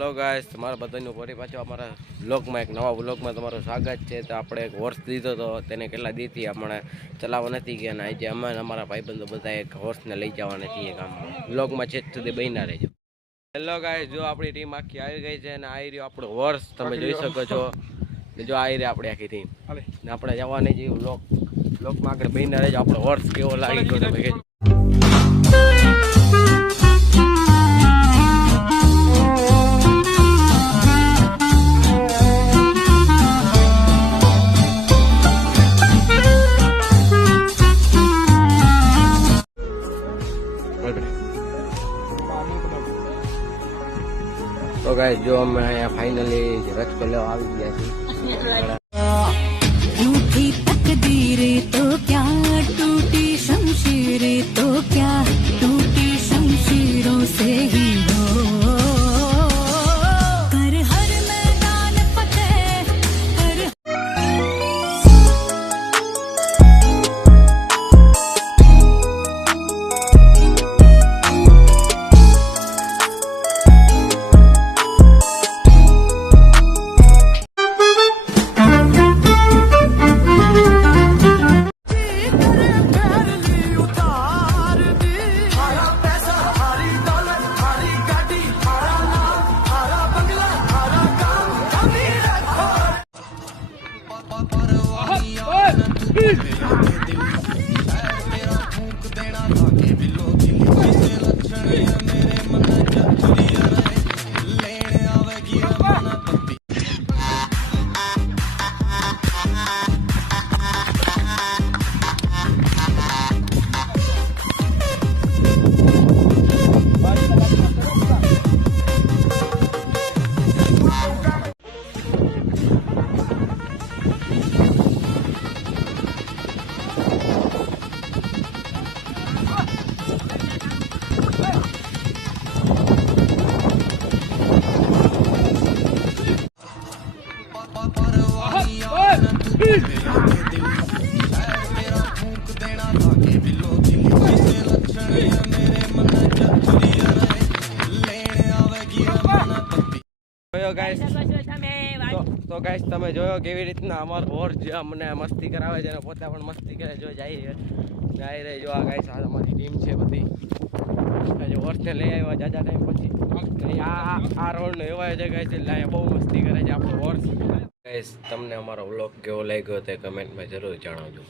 Hello guys, તમારા બધાનું ફરી પાછું અમારા વ્લોગમાં એક નવા વ્લોગમાં તમારું સ્વાગત છે. તો આપણે એક હોર્સ લીધો તો તેને કેટલા દીથી આપણે ચલાવવા નથી ગયા અને આજે અમે અમારા ભાઈબંધો બધા એક હોર્સને લઈ જવાના છીએ ગામમાં. વ્લોગમાં છેક સુધી બન્યા રહેજો. હેલો ગાઈસ, જો આપણી ટીમ આખી આવી ગઈ છે અને આવી રહ્યો આપણો હોર્સ તમે જોઈ શકો છો. જો આવી રહી આપણી આખી ટીમ ને આપણે જવાની જે વ્લોગમાં આગળ બન્યા રહેજો. આપણો હોર્સ કેવો લાગી ગયો તમે કહેજો. तो गाइस, जो हम यहाँ फाइनली रथ को लेवा આવી ગયા છીએ. टूटी तकदीरें तो क्या टूटी शमशीरें तो क्या टूटी शमशीरों से ही हो कर हर मैदान फतेह कर તો ગાઈસ, તમે જોયો કેવી રીતના અમારો હોર્સ જે અમને મસ્તી કરાવે છે અને પોતે પણ મસ્તી કરે. જો જાય રહે જો આ ગાઈસ, આ અમારી ટીમ છે બધી. જે હોર્સને લઈ આવ્યા જાજા ટાઈમ પછી આ રોડનો એવા છે ગાઈસ, એટલે અહીંયા બહુ મસ્તી કરે છે આપણો હોર્સ. ગાઈસ, તમને અમારો વ્લોગ કેવો લાગ્યો તે કમેન્ટમાં જરૂર જણાવજો.